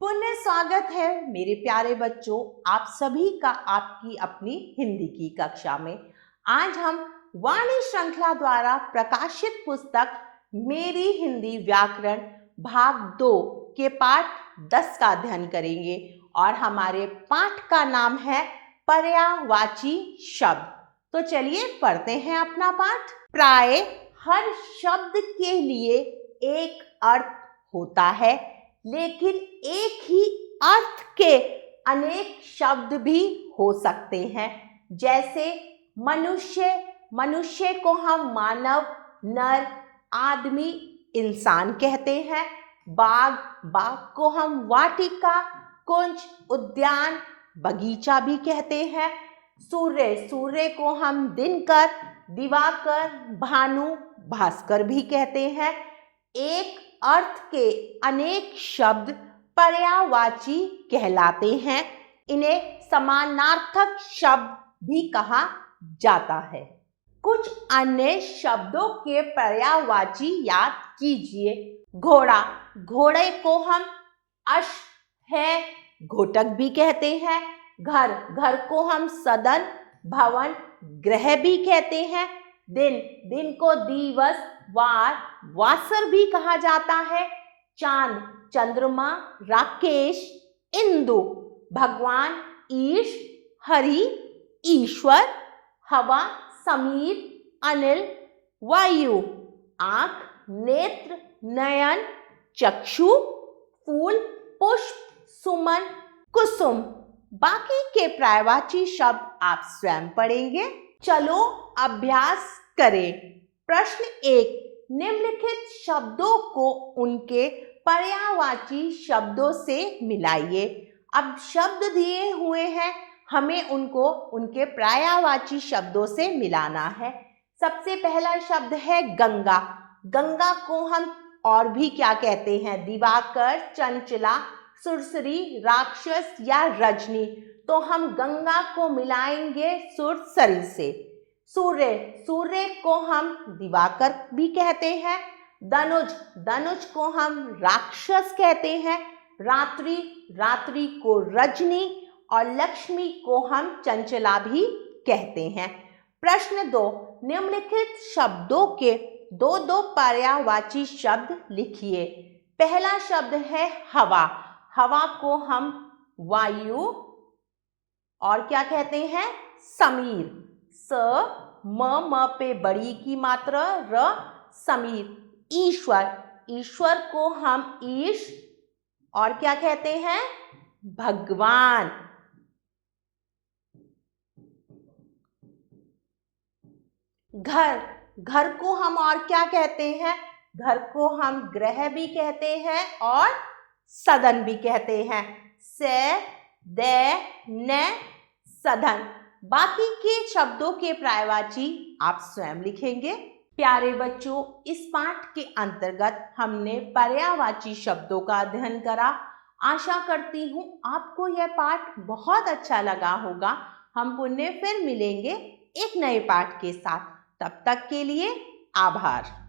पुनः स्वागत है मेरे प्यारे बच्चों, आप सभी का आपकी अपनी हिंदी की कक्षा में। आज हम वाणी श्रृंखला द्वारा प्रकाशित पुस्तक मेरी हिंदी व्याकरण भाग 2 के पाठ 10 का अध्ययन करेंगे और हमारे पाठ का नाम है पर्यायवाची शब्द। तो चलिए पढ़ते हैं अपना पाठ। प्राय हर शब्द के लिए एक अर्थ होता है, लेकिन एक ही अर्थ के अनेक शब्द भी हो सकते हैं। जैसे मनुष्य, मनुष्य को हम मानव, नर, आदमी, इंसान कहते हैं। बाग, बाग को हम वाटिका, कुंज, उद्यान, बगीचा भी कहते हैं। सूर्य, सूर्य को हम दिनकर, दिवाकर, भानु, भास्कर भी कहते हैं। एक अर्थ के अनेक शब्द पर्यायवाची कहलाते हैं। इन्हें समानार्थक शब्द भी कहा जाता है। कुछ अन्य शब्दों के पर्यायवाची याद कीजिए। घोड़ा, घोड़े को हम अश्व, है, घोटक भी कहते हैं। घर, घर को हम सदन, भवन, गृह भी कहते हैं। दिन, दिन को दिवस, वार, वासर भी कहा जाता है। चांद, चंद्रमा, राकेश, इंदु, भगवान, ईश, हरि, ईश्वर, हवा, समीर, अनिल, वायु, आंख, नेत्र, नयन, चक्षु, फूल, पुष्प, सुमन, कुसुम। बाकी के पर्यायवाची शब्द आप स्वयं पढ़ेंगे। चलो अभ्यास करें। प्रश्न 1, निम्नलिखित शब्दों को उनके पर्यायवाची शब्दों से मिलाइए। अब शब्द दिए हुए हैं, हमें उनको उनके पर्यायवाची शब्दों से मिलाना है। सबसे पहला शब्द है गंगा। गंगा को हम और भी क्या कहते हैं? दिवाकर, चंचला, सुरसरी, राक्षस या रजनी। तो हम गंगा को मिलाएंगे सुरसरी से। सूर्य, सूर्य को हम दिवाकर भी कहते हैं। धनुज, धनुज को हम राक्षस कहते हैं। रात्रि, रात्रि को रजनी और लक्ष्मी को हम चंचला भी कहते हैं। प्रश्न 2, निम्नलिखित शब्दों के दो दो पर्यायवाची शब्द लिखिए। पहला शब्द है हवा। हवा को हम वायु और क्या कहते हैं? समीर। स, म पे बड़ी की मात्रा, र, समीर। ईश्वर, ईश्वर को हम ईश और क्या कहते हैं? भगवान। घर, घर को हम और क्या कहते हैं? घर को हम गृह भी कहते हैं और सदन भी कहते हैं। से, दे, न, सदन। बाकी के शब्दों के पर्यायवाची आप स्वयं लिखेंगे। प्यारे बच्चों, इस पाठ के अंतर्गत हमने पर्यायवाची शब्दों का अध्ययन करा। आशा करती हूँ आपको यह पाठ बहुत अच्छा लगा होगा। हम पुनः फिर मिलेंगे एक नए पाठ के साथ। तब तक के लिए आभार।